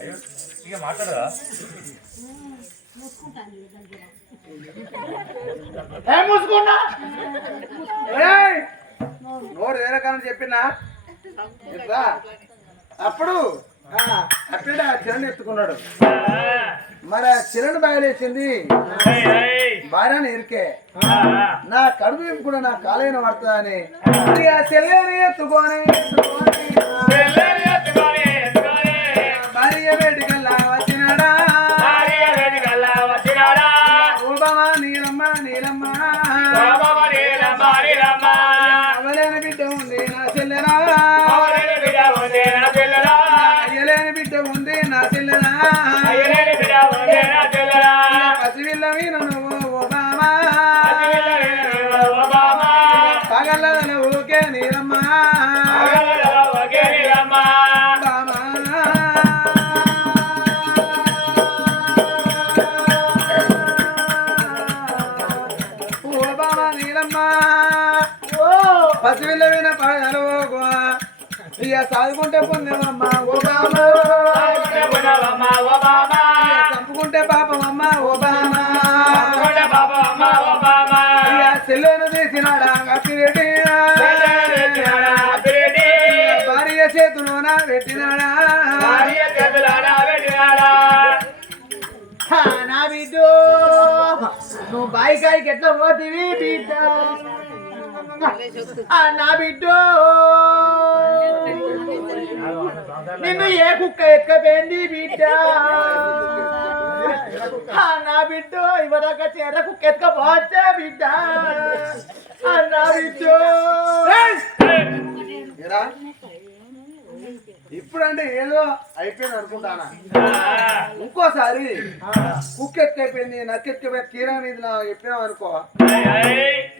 ఇక మాట్లాడదా? ఏయ్! నోరు ఏ రకాన్ని చెప్పినా అప్పుడు అక్కడ చిరణ్ ఎత్తుకున్నాడు. మరి ఆ చిరణ్ బయలేసింది భార్యను ఇరికే. నా కడుపు కూడా నా కాలైన పడుతుందని ఆ చెల్లెని ఎత్తుకొని ఎత్తుకో భార్య చదువుకుంటే పుణ్యమమ్మ ఓబామా. చంపుకుంటే పాపమమ్మ ఓబామా. ఇక చెల్లెను తీసినాడా అక్కిరెడ్డి భార్య చేతులోన పెట్టినాడా నా బిడ్డ నువ్వు బాయికాడికి ఎట్లా పోతివి బిడ్డ? నా బిడ్డ. నిన్ను ఏ కుక్క ఎక్కపోయింది బిడ్డ ఆ, నా బిడ్డ ఇవరాక చేర కుక్క ఎక్కపోవచ్చా బిడ్డ ఆ, నా బిడ్డ ఏరా? ఇప్పుడంటే ఏదో అయిపోయింది అనుకుంటానా? ఇంకోసారి కుక్క ఎక్కైపోయింది నక్కెక్కిపోయి తీరా నీది నా చెప్పినావు అనుకో.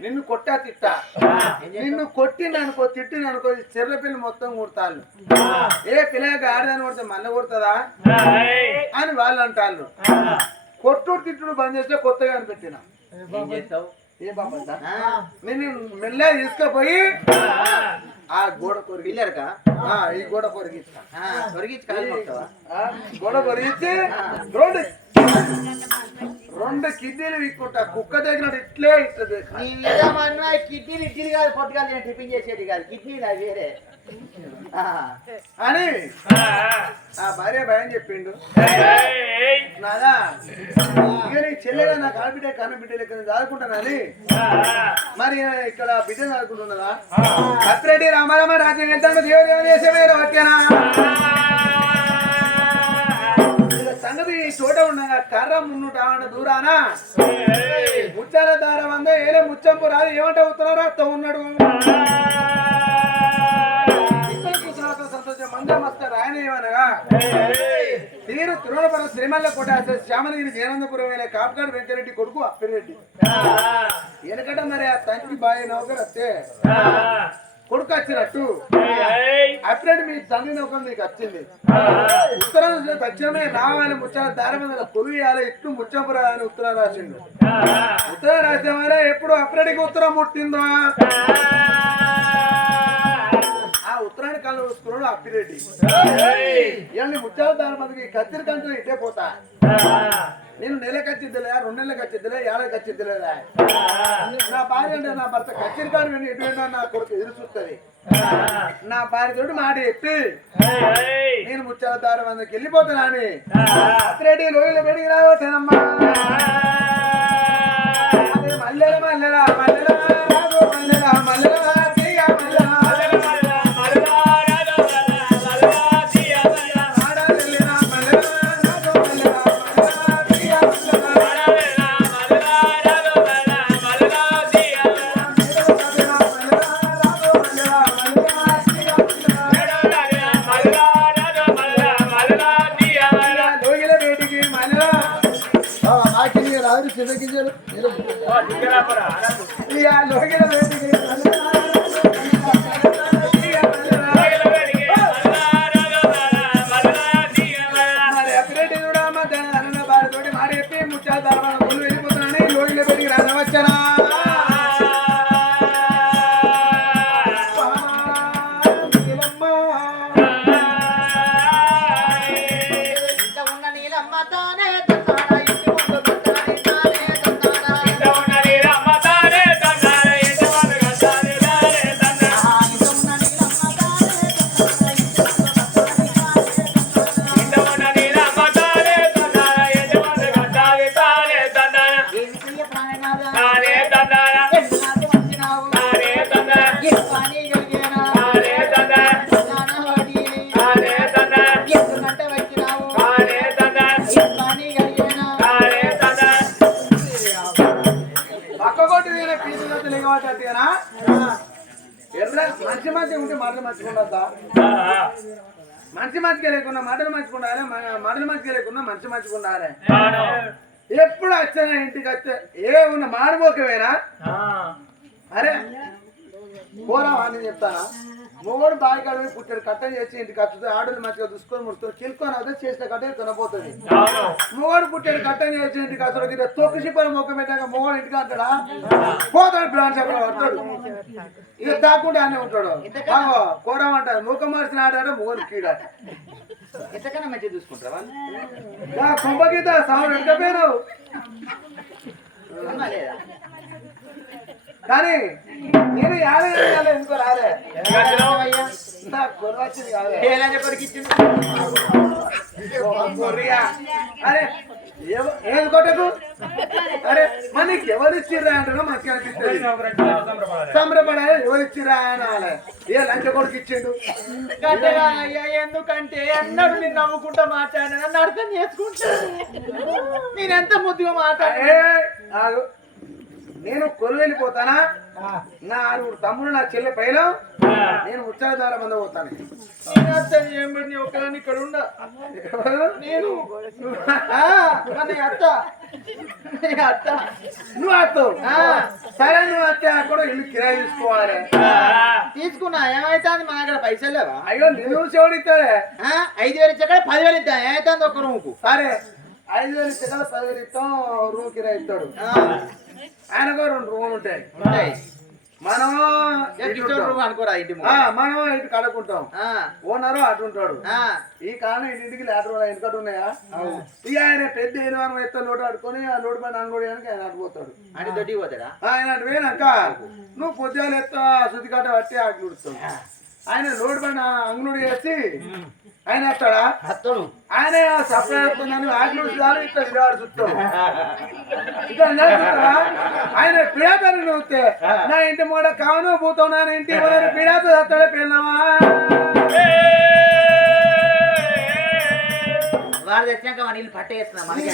నిన్ను కొట్టా తిట్టా. నిన్ను కొట్టింది అనుకో తిట్టింది అనుకో ఈ చెర్ల పిల్ల మొత్తం కొడతాను ఏ పిల్లగా ఆడదాన్ని కొడితే మళ్ళీ కొడుతుందా? అని వాళ్ళు అంటారు కొట్టుడు తిట్టుడు బంద్ చేస్తే కొత్తగా అనిపెట్టిన ఏ నేను మెల్లగా తీసుకుపోయి ఆ గోడ ఆ, ఈ గోడ ఆ, గోడ కొరికిచ్చి రెండు రెండు కిడ్నీలు విక్కుంటా. కుక్క దగ్గర ఇట్లే ఇస్తుంది నీ మీద మన కిడ్నీలు ఇడ్లీలు కాదు పొట్టుకాలు నేను టిఫిన్ చేసేది కాదు. కిడ్నీలు వేరే. అని ఆ. భార్య భయం చెప్పిండు. నాదా ఇక నీ చెల్లెగా నాకు ఆడబిడ్డ కన్న బిడ్డ లెక్క నేను చదువుకుంటానని మరి ఇక్కడ బిడ్డ చదువుకుంటున్నదా కత్రెడ్డి రామారామ రాజ్యం వెళ్తాను దేవ దేవ దేశమే వచ్చానా సంగతి చోట ఉండగా కర్ర మున్నుట ఆవిడ దూరానా? ముచ్చాల దార వంద ఏలే ముచ్చంపు రాదు. ఏమంటే ఉత్తరారా అత్త ఉన్నాడు తీరు తిరువనపురం శ్రీమల్ల కోట శ్యామలగిరి జయనందపురం అయిన కాపుగాడు వెంకరెడ్డి కొడుకు అప్పిరెడ్డి. ఎనకట మరి ఆ తండ్రి బాయ్ నౌకర్ అత్తే. కొడుకు వచ్చినట్టు అప్పిరెడ్డి మీ తండ్రి నౌకర్ మీకు వచ్చింది ఉత్తరం తక్షణమే రావాలి ముచ్చాల దారి మీద కొలువు ఇవ్వాలి ఇట్లు ముచ్చంపురా అని ఉత్తరం రాసిండు. ఉత్తరం రాసే ఎప్పుడు అప్పిరెడ్డికి ఉత్తరం ముట్టిందో? ఆ ఉత్తరాన్ని కళ్ళు చూసుకున్నాడు అప్పిరెడ్డి. ఇవన్నీ ముత్యాల దాని కత్తిరి కంటే ఇట్టే పోతా. నేను నెలకు వచ్చిద్దిలే రెండు నెలలకు వచ్చిద్దిలే ఏడాదికి వచ్చిద్దిలేదా నా భార్య అంటే నా భర్త కత్తిరి కాడు విని ఎటు వెళ్ళినా నా కొడుకు ఎదురు చూస్తుంది. నా భార్య తోటి మాట చెప్పి నేను ముత్యాల దారి మందికి వెళ్ళిపోతున్నాను అప్పిరెడ్డి లోయలు పెడిగి రావచ్చానమ్మా మల్లెల మల్లెల మల్లెల మల్లెల మల్లెల ఆకిని రాదు మంచిగా మంచి మంచిగా లేకుండా మాటలు మంచిగా ఉండాలి మ- మాటలు మంచిగా లేకుండా మంచి మంచిగా ఉండాలి ఎప్పుడు వచ్చానా ఇంటికి వచ్చా ఏ ఉన్న అరే పోరా అని చెప్తానా? మొగోడు బావి కడిగి పుట్టాడు కట్టం చేసి ఇంటికి వస్తుంది ఆడలు మంచిగా చూసుకొని ముడుతుంది కిలుకొని అదే చేసిన కట్ట కొనపోతుంది మొగోడు పుట్టాడు కట్టం చేసి ఇంటికి వస్తాడు తొక్కి చిప్పని మొక్క పెట్టాక మొగోడు ఇంటికి అంటాడా పోతాడు ప్లాన్ చెప్పడం వస్తాడు. ఇక దాక్కుంటే అన్నీ ఉంటాడు. బాగో కోరమంటారు ముఖం మార్చిన ఆడాడు మొగోడు కీడాడు ఎంతకన్నా మంచిగా చూసుకుంటారా కుంభగీత ఎంతపోయారు అవునా లేదా? కానీ ఏది కొట్టకు అరే మనకి ఎవరు ఇచ్చిర్రా అంటే మనకి అనిపిస్తుంది సంబరపడాలి ఎవరు ఇచ్చిర్రా అనాలి ఏ లంచ కొడుకు ఇచ్చిండు గట్టగా అయ్యా ఎందుకంటే అన్నాడు నేను నవ్వుకుంటా మాట్లాడాను అర్థం చేసుకుంటా నేను ఎంత ముద్దుగా మాట్లాడే నేను కొలు వెళ్ళిపోతానా నా ఆరుగురు తమ్ముడు నా చెల్లె పైలో నేను ద్వారా మంద పోతాను ఒకదాన్ని ఇక్కడ ఉండ? ఎవరు? నేను? అత్త. అత్త. నువ్వు అత్తవు ఆ. సరే నువ్వు అత్తే కూడా ఇల్లు కిరాయి తీసుకోవాలి. తీసుకున్నా ఏమైతుంది? మా దగ్గర పైసలు లేవా? అయ్యో నిన్ను చెవుడిస్తాడే ఆ, ఐదు వేలు ఇచ్చా పదివేలు ఇద్దా. ఏమైతుంది ఒక రూముకు? సరే ఐదు వేలు కదా పదివేలు ఇస్తాం రూమ్ కిరాయి ఇస్తాడు. ఆయనకు రెండు రూములు ఉంటాయి. ఉంటాయి. మనం మనం ఇటు కడుక్కుంటాం. ఆ, ఓనరు అటు ఉంటాడు. ఆ, ఈ కారణం ఇంటింటికి లేటర్ ఇంటికట్టు ఉన్నాయా? ఇక ఆయన పెద్ద ఎనివరం ఎత్త లోటు ఆడుకొని ఆ లోటు పైన అంగోడియానికి ఆయన అటుపోతాడు అని దొడ్డికి పోతాడా? ఆయన అటు పోయినాక నువ్వు పొద్దుగాలు ఎత్త శుద్ధి కట్ట పట్టి ఉడుతావు. ఆయన లోటు పైన అంగనుడు వేసి ఆయన అత్తడు ఆయన సప్లై ఉడుతాడు ఇట్లా విరాడు నేర్చుకుంటావా? ఆయన పిడాతని నువ్వుతే నా ఇంటి మూడ కావను పోతావు నా ఇంటి పిడాత చస్తాడే పిల్లవా వాడు తెచ్చినాక మన ఇల్లు పట్టేస్తున్నా మనకి.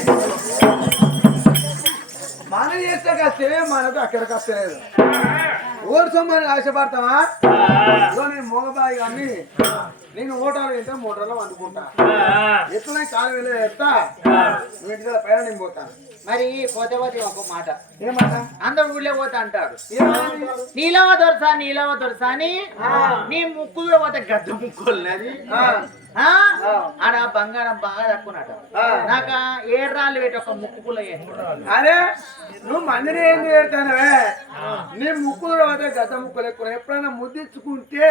మనం చేస్తే కస్తే మనకు అక్కడికి వస్తలేదు ఓటు సొమ్మని ఆశపడతావా? మోగబాయి కానీ నేను ఓటాలు అయితే మోటార్లో వండుకుంటా. ఎట్లా కాలు వెళ్ళి ఎత్తా నువ్వు ఇంటి దగ్గర పైన నేను పోతాను మరి పోతే పోతే ఒక మాట. ఏమన్నా అందరు ఊళ్ళో పోతా అంటాడు ఏమని? నీలవ దొరసా నీలవ దొరసా అని నీ ముక్కులో పోతే గద్ద ఆ? ఆ. ఆడ బంగారం బాగా తక్కువనట. నాక ఏడు రాళ్ళు పెట్టి ఒక ముక్కులో అరే నువ్వు మందిని ఏం చేస్తానవే? నీ ముక్కులు పోతే గత ముక్కలు ఎక్కువ ఎప్పుడైనా ముద్దించుకుంటే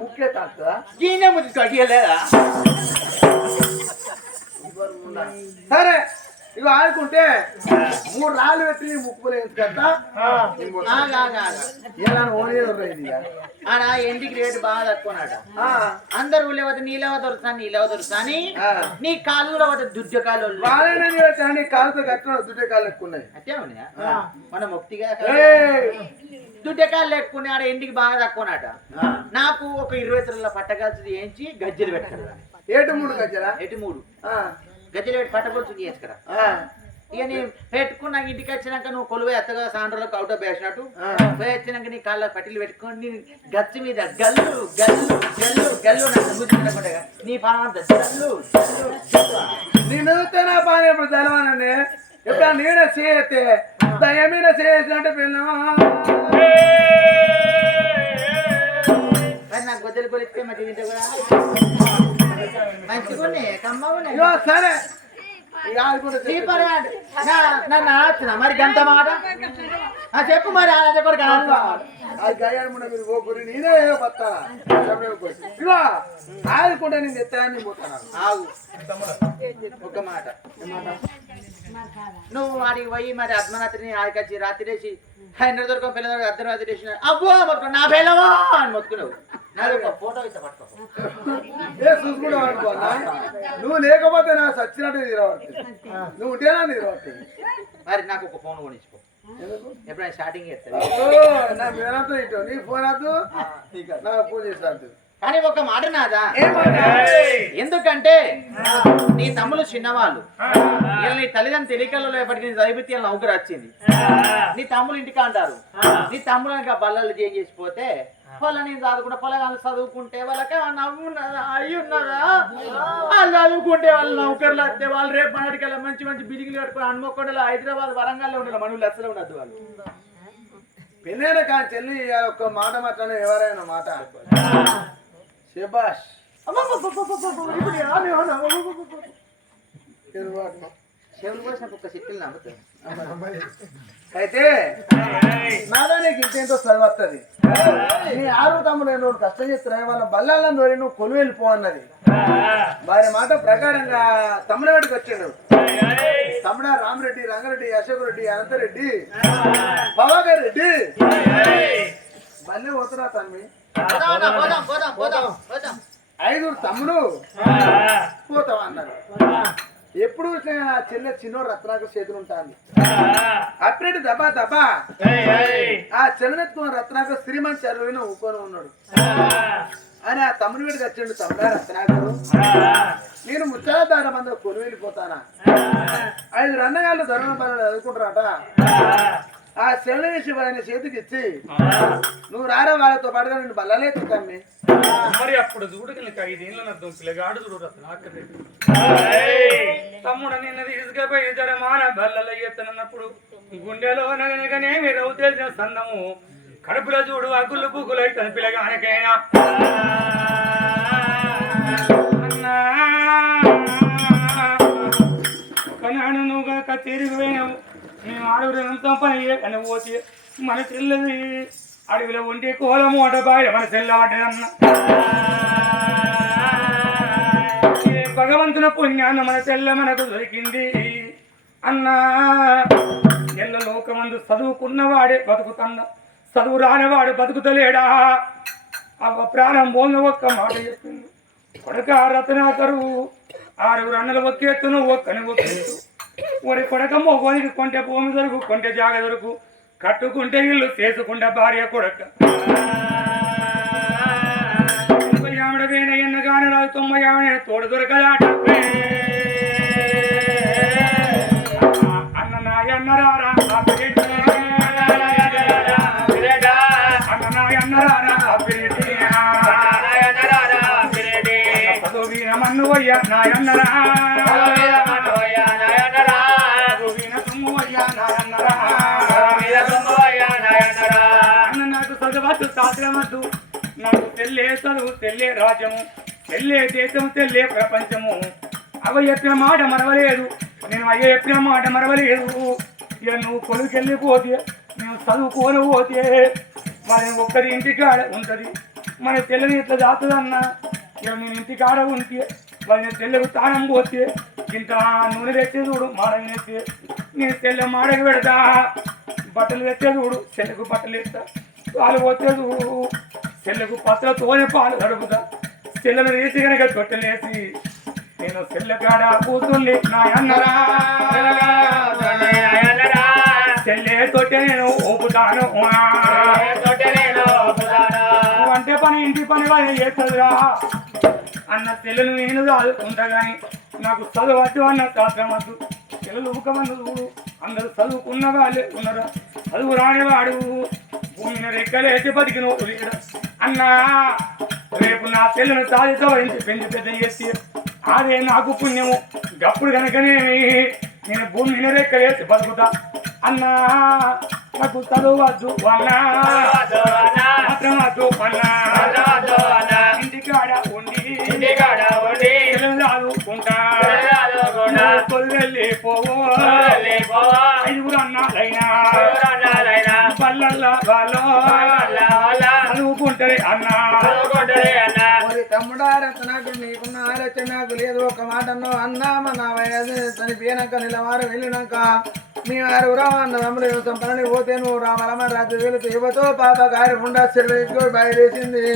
ముక్కే తాకుతుందా? గీనే ముద్దు కట్టియలేదా సరే ఇవి ఆడుకుంటే మూడు రాళ్ళు పెట్టి నీ ముక్కులు ఆగా. ఇలా. ఆడ ఎండికి రేటు బాగా తక్కువనట. ఆ, అందరు ఊళ్ళో పోతే నీలవ దొరసా నీలవ దొరసా అని ఆ. నీ కాళ్ళలో పోతే దుడ్డ కాళ్ళు వాళ్ళనే పెట్టండి కాలుతో కట్టిన దుడ్డే కాళ్ళు ఎక్కువ ఉన్నాయి అట్టే ఉన్నాయా? మన ముక్తిగా! దుడ్డకాయలు లేకునే ఆడ ఎండికి బాగా తక్కువనట. నాకు ఒక ఇరవై తరల పట్టగలుసు వేయించి గజ్జలు పెట్టారు ఏటు మూడు గజ్జరా ఎటు మూడు. గజ్జలు పెట్టి చేసుకురా ఇక నేను పెట్టుకున్నాక ఇంటికి వచ్చినాక నువ్వు కొలువై అత్తగా సాండ్రోలకు అవుట్ వేసినట్టు ఆ. పోయి వచ్చినాక నీ కాళ్ళ పట్టిలు పెట్టుకొని గచ్చు మీద గల్లు గల్లు గల్లు గల్లు నాకు నీ పానంత గల్లు. నేను చూస్తే నా పని ఎప్పుడు తెలవనండి ఇప్పుడు నేనే చేయతే దయ మీద చేసినట్టు పిల్ల. మరి నాకు గొద్దలు కొలిస్తే తింటే కూడా? సరే నన్ను మరి గంత మాట? చెప్పు మరి ఆ ఇగో ఆడుకుంటే నేను ఎత్తానని పోతాను ఆగు. ఒక మాట. నువ్వు వాడికి పోయి మరి అర్ధరాత్రిని ఆడికొచ్చి రాత్రి వేసి ఆయన దొరకం పిల్లలు అర్ధరాత్రి వేసిన అబ్బో నా పిల్లవా అని మొత్తుకున్నావు. ఫోటో ఇస్తా పట్టుకో. ఏ చూసుకుంటావు అనుకోనా నువ్వు లేకపోతే నా సచ్చినట్టు తీరవచ్చు నువ్వు ఉంటేనా తీరవచ్చు మరి నాకు ఒక ఫోన్ కొనిచ్చిపో ఎందుకు? ఎప్పుడైనా స్టార్టింగ్ నా మేనతో ఇటు నీ ఫోన్ వద్దు. నా ఫోన్ చేస్తాను కానీ ఒక మాట నాదా! ఎందుకంటే నీ తమ్ములు చిన్నవాళ్ళు. ఇలా నీ తల్లిదండ్రులు తెలియకల్లో ఎప్పటికీ నీ చదివితే నౌకరు వచ్చింది నీ తమ్ములు ఇంటికి అంటారు. నీ తమ్ముడు ఇంకా బల్లలు చేంజ్ చేసిపోతే పొల నేను చదువుకుంటే పొలగాళ్ళు చదువుకుంటే వాళ్ళకి నవ్వున్నదా అయ్యి ఉన్నదా? వాళ్ళు చదువుకుంటే వాళ్ళు నౌకర్లు వస్తే వాళ్ళు రేపు నాటికల్లా మంచి మంచి బిల్డింగ్లు కట్టుకుని హన్మకొండలో హైదరాబాద్ వరంగల్లో ఉండాలి మనవులు అసలు ఉండదు వాళ్ళు. పెళ్ళైన కానీ చెల్లి ఒక్క మాట మాట్లాడే ఎవరైనా మాట శబాష్ పోసిన ఒక్క నమ్ముతుంది అయితే నాలో నీకు ఇంకేంతో చదివస్తుంది నీ ఆరు తమ్ముడు నేను కష్టం చేస్తున్నా వాళ్ళ బల్లాలను దోరి నువ్వు కొలు వెళ్ళిపో అన్నది. వారి మాట ప్రకారంగా తమ్ముడికి వచ్చిండు. తమ్ముడ రామరెడ్డి రంగారెడ్డి అశోక్ రెడ్డి అనంతరెడ్డి పవాకర్ రెడ్డి. మళ్ళీ పోతున్నా తమ్మి. ఐదుగురు తమ్ముడు పోతాం అన్నారు. ఎప్పుడు నా చెల్లె చిన్నో రత్నాకర్ చేతులు ఉంటాను అప్పుడేటి దబా దబా? ఆ చెల్లెనెత్తుకున్న రత్నాకర్ శ్రీమంత్ చదివిన ఊకొని ఉన్నాడు. అని ఆ తమ్ముడి వీడికి వచ్చిండు తమ్ముడా రత్నాకరు. నేను ముచ్చాల దార మంది కొను వెళ్ళిపోతానా? ఐదు రన్నగాళ్ళు ధర్మ పనులు చదువుకుంటారట ఆ. వేసి ఆయన చేతికి ఇచ్చి నువ్వు రారా వాళ్ళతో పాటుగా నేను బల్లలే తమ్మి మరి అప్పుడు చూడు నీకు ఐదేళ్ళ నా పిల్లగాడు చూడు రత్నాకర్ తీసుకుపోయి ఇద్దరు మాన బల్లల ఎత్తనన్నప్పుడు గుండెలో నగనగనేమి రౌతేసిన సందము. కడుపులో చూడు అగుళ్ళు పుగులు అయితే పిల్లగానికైనా అన్నా ఒకనాడు నువ్వు కనుక మేము ఆరుగురు ఎంతో పని పోతే మన చెల్లది అడవిలో ఉంటే కోలం ఓట బాయ్ మన చెల్లె భగవంతుని పుణ్యాన్ని మన తెల్ల మనకు దొరికింది. అన్నా ఎల్ల లోకమందు చదువుకున్నవాడే బతుకుతన్న చదువు రానివాడు బతుకుతలేడా? అవ్వ ప్రాణం పోంగ ఒక్క మాట చెప్పింది. కొడక రత్నాకరు ఆరుగురు అన్నలు ఒక్కేత్తును ఒక్కని ఒక్కేత్తు. ఒరి కొడక మొగోనికి కొంటే భూమి దొరుకు కొంటే జాగ దొరుకు. కట్టుకుంటే ఇల్లు చేసుకుంటే భార్య కొడక. గాని తోడు దొరకదాట అన్న నాయన్నరారా అన్న నాయన్న రారా ఆ నాయన్నరా నాకు చదవద్దు నాకు తెల్లే చదువు తెల్లే రాజము. తెల్లే దేశం తెల్లే ప్రపంచము. అవ చెప్పిన మాట మరవలేదు. నేను అయ్య చెప్పిన మాట మరవలేదు. ఇక నువ్వు కొడుకెళ్ళిపోతే నేను చదువుకోని పోతే మరి ఒక్కరి ఇంటికాడ ఉంటుంది. మన తెల్లని ఇట్లా దాతుందన్న ఇక నేను ఇంటికాడ ఉంటే వాళ్ళని తెల్లకు తానం పోతే ఇంత నూనె తెచ్చే చూడు మాడని తెచ్చే. నేను తెల్ల మాడకి పెడతా. బట్టలు తెచ్చే చూడు చెల్లకు బట్టలు ఎత్తా పాలు పోతే చూడు చెల్లకు పత్రతోనే పాలు గడుపుతా సెల్లను తీసి కనుక కొట్టలేసి నేను చెల్లెకాడ కూతుర్ని నా అన్నరా చెల్లె తొట్టె నేను ఊపుతాను అంటే పని ఇంటి పని వాళ్ళు చేస్తుందిరా అన్న తెల్లని నేను చదువుకుంటా కానీ నాకు చదవద్దు అన్న శాస్త్రం వద్దు. పిల్లలు ఊకమన్న చూడు అందరు చదువుకున్న వాళ్ళే ఉన్నారా. చదువు రానివాడు భూమిని రెక్కలేసి బతికిన అన్నా. రేపు నా పిల్లను సాధితో వహించి పెంచి పెద్ద చేసి అదే నాకు పుణ్యము. గప్పుడు కనుకనేమి నేను భూమిని రెక్కలేసి బతుకుతా. అన్నా నాకు చదువద్దు అన్నా. మాత్రం వద్దు అన్నా. ఇంటికాడ ఉండి పిల్లలు చదువుకుంటా కొల్లెళ్ళి పోవు. ఐదుగురు అన్నాలైనా. పల్లెల్లో వాళ్ళు. చదువుకుంటారు నాకు లేదు ఒక మాట అన్నావు అన్నా నా వయసు చనిపోయినాక నిలవారు వెళ్ళినాక మీ వారు రామన్న తమ్ముడు యువతం పని పోతే నువ్వు రామరమ రాత్రి వెళుతూ యువతో పాప గారి ఉండా చెల్లె బయలుదేసింది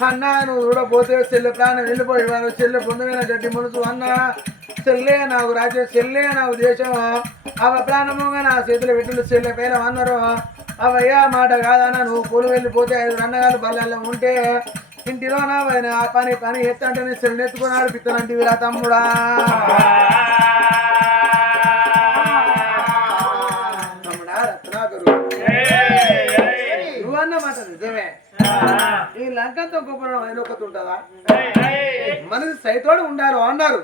అన్న నువ్వు చూడపోతే చెల్లె ప్రాణం వెళ్ళిపోయి వారు చెల్లె పొందమైన గడ్డి మనసు అన్న చెల్లె నాకు రాజ్యం చెల్లే నాకు దేశం. అవ ప్రాణముగా నా చేతులు పెట్టిన చెల్లె పేర అన్నారు. అవయ్యా మాట కాదన్న నువ్వు పూలు వెళ్ళిపోతే ఐదు అన్నగారు బల్లల్లో ఉంటే ఇంటిలో నా పైన పని ఎత్తంటే నేను చెల్లె ఎత్తుకొని ఆడిపిస్తానంటే వీరా తమ్ముడా. తమ్ముడా రత్నాకరు. నువ్వన్న మాట నిజమే. ఈ లంకంతో గొప్ప ఒకటి ఉంటుందా? మనది సైతోడు ఉండాలి అన్నారు.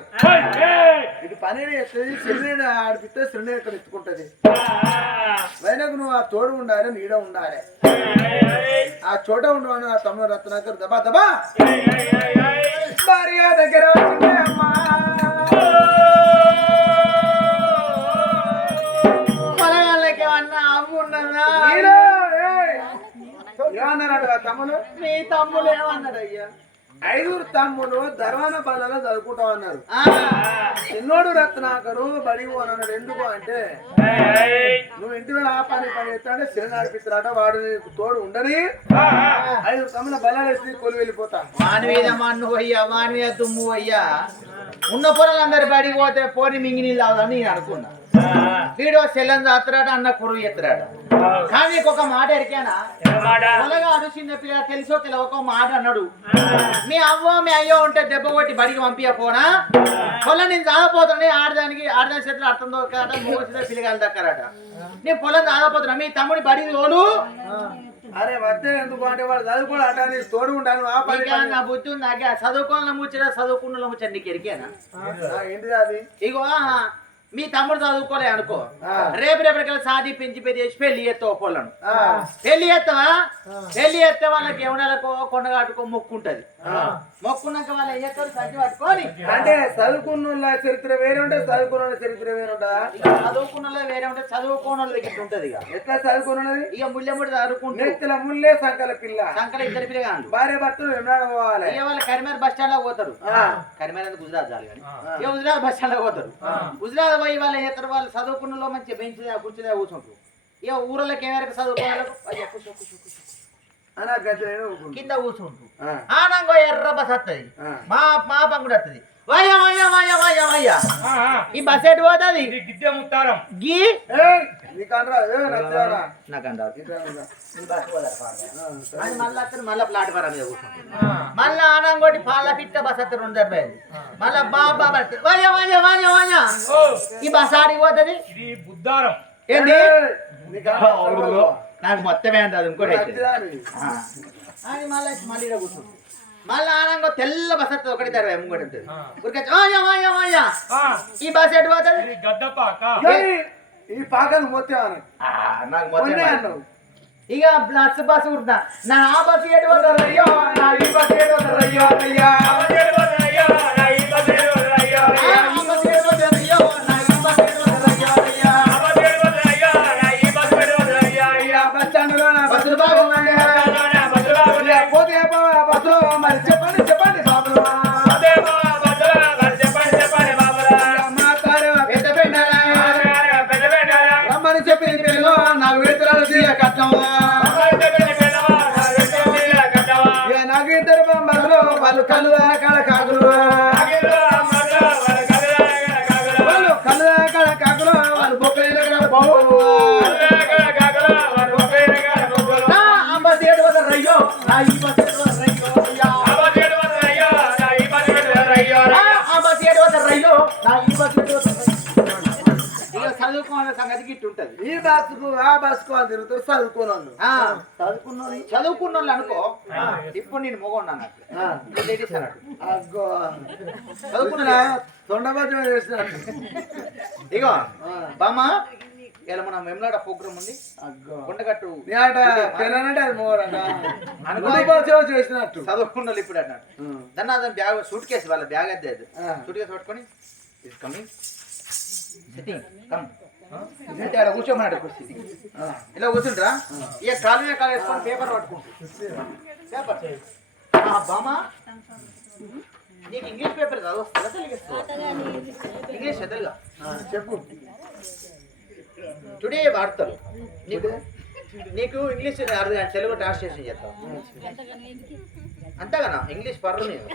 ఇటు పని ఎత్తది చెల్లి ఆడిపిస్తే చెల్లి ఇక్కడ ఎత్తుకుంటది వైనకు నువ్వు ఆ తోడు ఉండాలి నీడ ఉండాలి. ఆ చోట ఉండవని ఆ తమ్ముడు రత్నాకర్ దబా దబా. భార్య దగ్గర అమ్మా. తమ్ముడు? మీ తమ్ముడు ఏమన్నాడు అయ్యా ఐదుగురు తమ్ముడు దర్వాన బల్లలో చదువుకుంటాం అన్నారు ఆ, చిన్నోడు రత్నాకరు బడి పోనన్నాడు ఎందుకు అంటే నువ్వు ఇంటిలో ఆ పని పని ఎత్తాడే శని నడిపిస్తాడట వాడు నీకు తోడు ఉండని. ఐదు తమ్ముల బలాలు వేసి కొలు వెళ్ళిపోతా. మీద మన్ను అయ్యా మీద దుమ్ము అయ్యా ఉన్న పొలాలందరి బడికి పోతే పోని మింగి నీళ్ళు తాగుదామని నేను అనుకున్నా. వీడు సెల్లం జాతరాట అన్న కురువు ఎత్తురాట కానీ నీకు ఒక మాట? ఎరికానా పొలగాడు చిన్న పిల్ల తెలుసో తెలియక ఒక మాట అన్నాడు. మీ అవ్వ మీ అయ్యో ఉంటే దెబ్బ కొట్టి బడికి పంపించపోనా పొలం నేను చాలపోతున్నా ఆడదానికి ఆడదాని చేతులు అర్థం దొరకట మూసిన పిల్లగాలు దక్కరట. నేను పొలం చాలపోతున్నా మీ తమ్ముడి బడికి తోడు అరే వద్దే ఎందుకు అంటే వాడు చదువుకోడు అట నీ తోడు ఉంటాను ఆ పని నా బుద్ధి ఉంది? నాకే చదువుకోవాలని ముచ్చట చదువుకున్న ముచ్చట నీకు ఎరికేనా? నా ఏంటిది అది? ఇగో మీ తమ్ముడు చదువుకోలే అనుకో. రేపు రేపటికల్లా సాది పెంచి పెద్ద చేసి పెళ్ళి చేస్తావు పొలను పెళ్ళి చేస్తావా? పెళ్ళి చేస్తే వాళ్ళకి ఎవడాలకో కొండగాటుకో మొక్కు ఉంటది. ఆ. మొక్కున్నాక వాళ్ళు ఏం చేస్తారు? సంచి పట్టుకొని అంటే చదువుకున్న చరిత్ర వేరే ఉంటే చదువుకున్న చరిత్ర వేరే ఉంటుందా? చదువుకున్న వేరే ఉంటే చదువుకోని దగ్గర ఉంటది ఇక. ఎట్లా చదువుకున్నది ఇక ముళ్ళెముడి చదువుకుంటూ. నెత్తిల ముల్లే సంకల పిల్ల. సంకల ఇద్దరు పిల్లగాండ్లు భార్య భర్తలు వెంబడాడ పోవాలి? ఇక వాళ్ళు కరిమేర బస్ స్టాండ్లో పోతారు. కరిమేర గుజరాత్ చాలు కానీ. ఇక గుజరాత్ బస్ స్టాండ్లో పోతారు గుజరాత్ పోయి వాళ్ళు ఏం వాళ్ళు చదువుకున్న మంచిగా బెంచ్ కూర్చునే కూర్చుంటారు. ఇక ఊర్లోకి ఏమైనా చదువుకోవాలి అయ్యా కూర్చో కూర్చో కూర్చో. కింద కూర్చుంటు ఆనంగో ఎర్ర బస్ వస్తుంది. మా మా పంగుడు వస్తుంది ఈ బస్ ఎటు పోతుంది? గీ? మళ్ళీ ప్లాట్ పర మీద మళ్ళీ ఆనంగోటి పాల పిట్ట బస్ అతను రెండు డెబ్బైది మళ్ళీ బాబా బస్ వయ్య వయ్య వయ్య వయ్య. ఓ. ఈ బస్ ఆడికి పోతుంది? ఇది బుద్ధారం. ఏంది? ఏయ్, నీకు? నాకు మొత్తమే అంటారు ఇంకోటి అయితే. నచ్చిదా అని. అని మళ్ళీ మళ్ళీ కూర్చుంటుంది మళ్ళీ ఆనంగో తెల్ల బస్ వస్తుంది ఒకటి తెరవై ఇంకోటి ఈ బస్ ఎటు పోతుంది? ఏయ్, ఈ పాకను మొత్తం నాకు మొత్తం ఇక బస్ బస్ ఉడుతా నా ఆ బస్ ఎటు పోతుంది? అయ్యో నా ఈ బస్ ఎటు పోతుంది? అయ్యో కళ్ళు కాడ కాకులు బస్సుకు ఆ బస్సుకు అని తిరుగుతారు చదువుకోను ఆ, చదువుకున్నది చదువుకున్న వాళ్ళు అనుకో. ఇప్పుడు నేను మొగొన్నాను అగ్గో. చదువుకున్నా ఇగో బామ్మ ఇలా మన వెమ్లాడ ప్రోగ్రామ్ ఉంది. కొండగట్టు చేసినట్టు. చదువుకున్న వాళ్ళు ఇప్పుడు అన్నాడు. దాన్ని అతను బ్యాగ్ సూట్ కేసు వాళ్ళ బ్యాగ్ అదే అది. ఆ. సూట్ కేసు పట్టుకొని ఇస్ కమింగ్ సిట్టింగ్ కమ్. అంటే అక్కడ కూర్చోమన్నాడు కుర్చీ ఇలా కూర్చుంటరా ఇక కాలు కాలు వేసుకొని పేపర్ పట్టుకుంటు పేపర్. బామ్మ. నీకు ఇంగ్లీష్ పేపర్ చదవస్తుందా తెలుగు ఇంగ్లీష్ తెలుగా చెప్పు. టుడే వార్తలు. నీకు? నీకు ఇంగ్లీష్ అర్థం తెలుగు ట్రాన్స్లేషన్ చేస్తావు అంతగానా ఇంగ్లీష్ పర్లేదు